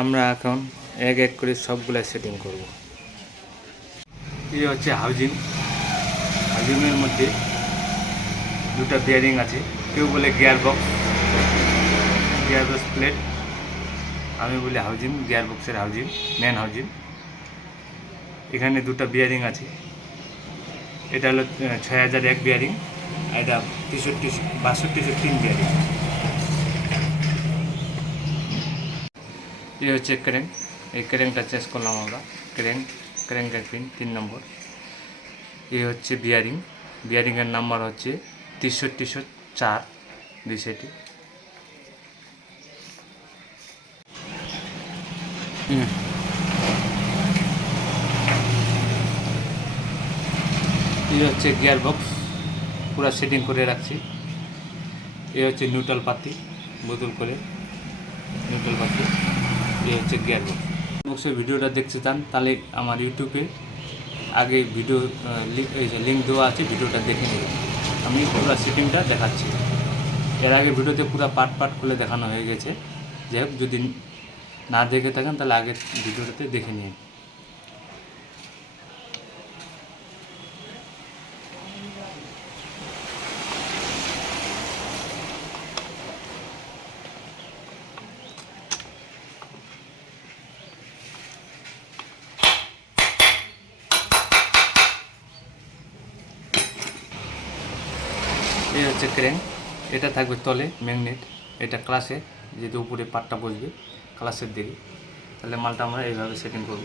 আমরা এখন এক এক করে সবগুলো সেটিং করব। এই হচ্ছে হাউজিংয়ের মধ্যে দুটো বিয়ারিং আছে, কেউ বলে গিয়ার বক্স প্লেট, আমি বলি হাউজিং, গিয়ার বক্সের হাউজিং, মেন হাউজিং। এখানে দুটো বিয়ারিং আছে, এটা হলো 6001 বিয়ারিং, আর এটা 62 বিয়ারিং। এই হচ্ছে ক্র্যাঙ্ক, এই ক্র্যাঙ্কটা চেঞ্জ করলাম আমরা, ক্র্যাঙ্কের পিন 3 নম্বর। এই হচ্ছে বিয়ারিংয়ের নাম্বার হচ্ছে 6304 বিষয়টি। এই হচ্ছে গিয়ার বক্স, পুরো সেটিং করে রাখছি। এই হচ্ছে নিউট্রাল পাতি, বোতল করে নিউট্রাল পাতি। এই হচ্ছে গিয়ার বক্সের ভিডিওটা দেখতে চান তাহলে আমার ইউটিউবে আগে ভিডিও লিঙ্ক দেওয়া আছে, ভিডিওটা দেখে নেবেন। আমি পুরো সেটিংটা দেখাচ্ছি। এর আগে ভিডিওতে পুরো পার্ট খুলে দেখানো হয়ে গেছে। যাই হোক, যদি না দেখে থাকেন তাহলে আগের ভিডিওটাতে দেখে নিন। এই হচ্ছে ক্র্যাঙ্ক, এটা থাকবে তলে ম্যাগনেট, এটা ক্লাসে যেহেতু উপরে পাটটা বসবে ক্লাসের দিকে, তাহলে মালটা আমরা এইভাবে সেটিং করব।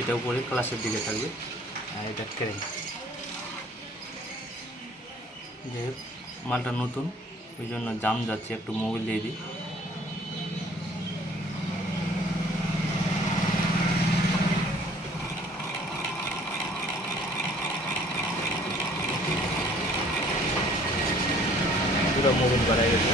এটা উপরে ক্লাসের দিকে থাকবে, আর এটা ক্র্যাঙ্ক। যে মালটা নতুন, ওই জন্য জাম যাচ্ছে, একটু মোবিল দিয়ে দিই। পুরো মোবিল বাড়াই গেছে।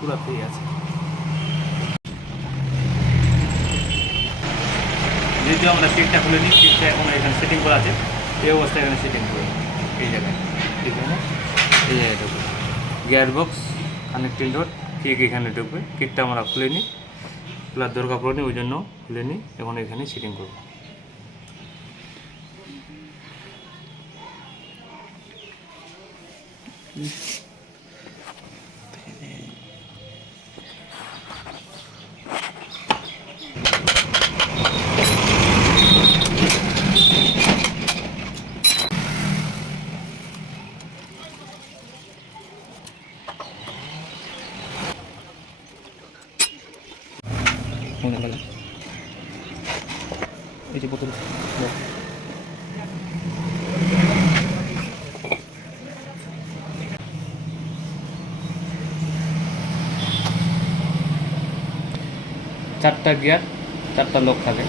পুরো ফ্রি আছে। যেহেতু আমরা কিটটা খুলে নিই, কিটটা এখন এখানে সেটিং করা আছে, এই অবস্থায় এখানে সেটিং করি এই জায়গায়, এখানে এই জায়গায় ঢুকবে gear box, connecting rod, kick এখানে ঢুকবে। কিটটা আমরা খুলে নিই, খোলার দরকার পড়ে ওই জন্য খুলে নিই, এখন এখানে সেটিং করব। এই যে বোতল, চারটা গিয়ার, চারটা লক থাকে,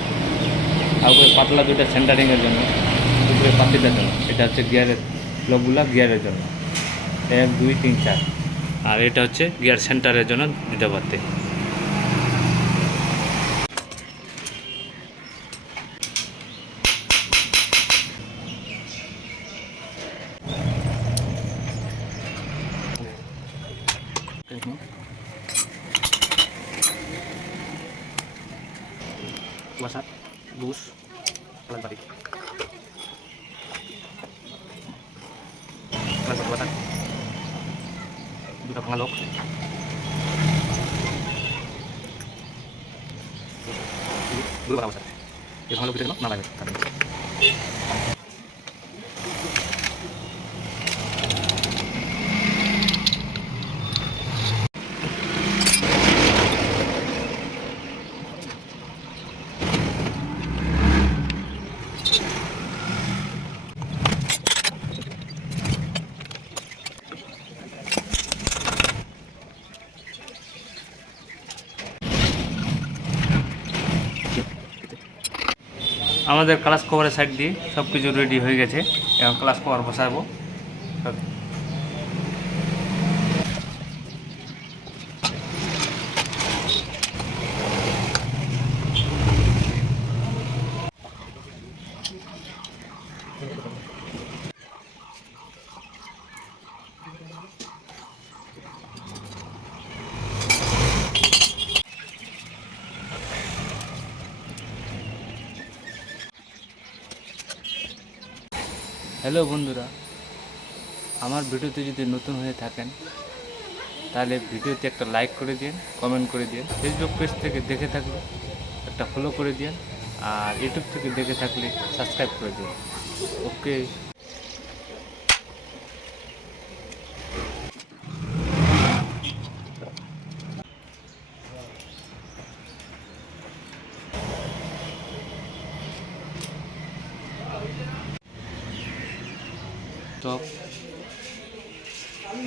আর উপরে পাতলা দুইটা সেন্টারিংয়ের জন্য, উপরে পাতিটার জন্য। এটা হচ্ছে গিয়ারের লকগুলা, গিয়ারের জন্য 1 2 3 4, আর এটা হচ্ছে গিয়ার সেন্টারের জন্য দুটা পাতি। Wasat, bus, pelan balik. Pelan perbuatan. Duta pengalok. Dulu apa wasat? Ya pengalok kita kenal, nama lagi. আমাদের ক্লাস কভারের সাইড দিয়ে সব কিছু রেডি হয়ে গেছে, এখন ক্লাস কভার বসাবো। হ্যালো বন্ধুরা, আমার ভিডিওতে যদি নতুন হয়ে থাকেন তাহলে ভিডিওতে একটা লাইক করে দিন, কমেন্ট করে দিন। ফেসবুক পেজ থেকে দেখে থাকলে একটা ফলো করে দিন, আর ইউটিউব থেকে দেখে থাকলে সাবস্ক্রাইব করে দিন। ওকে। টপ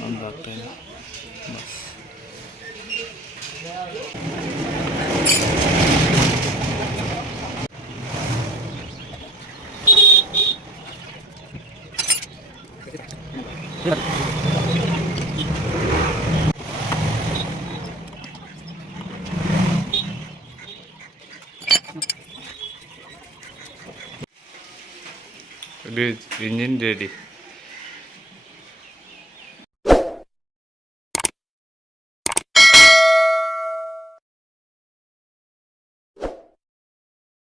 আমরা একটা বাস ইঞ্জিন রেডি।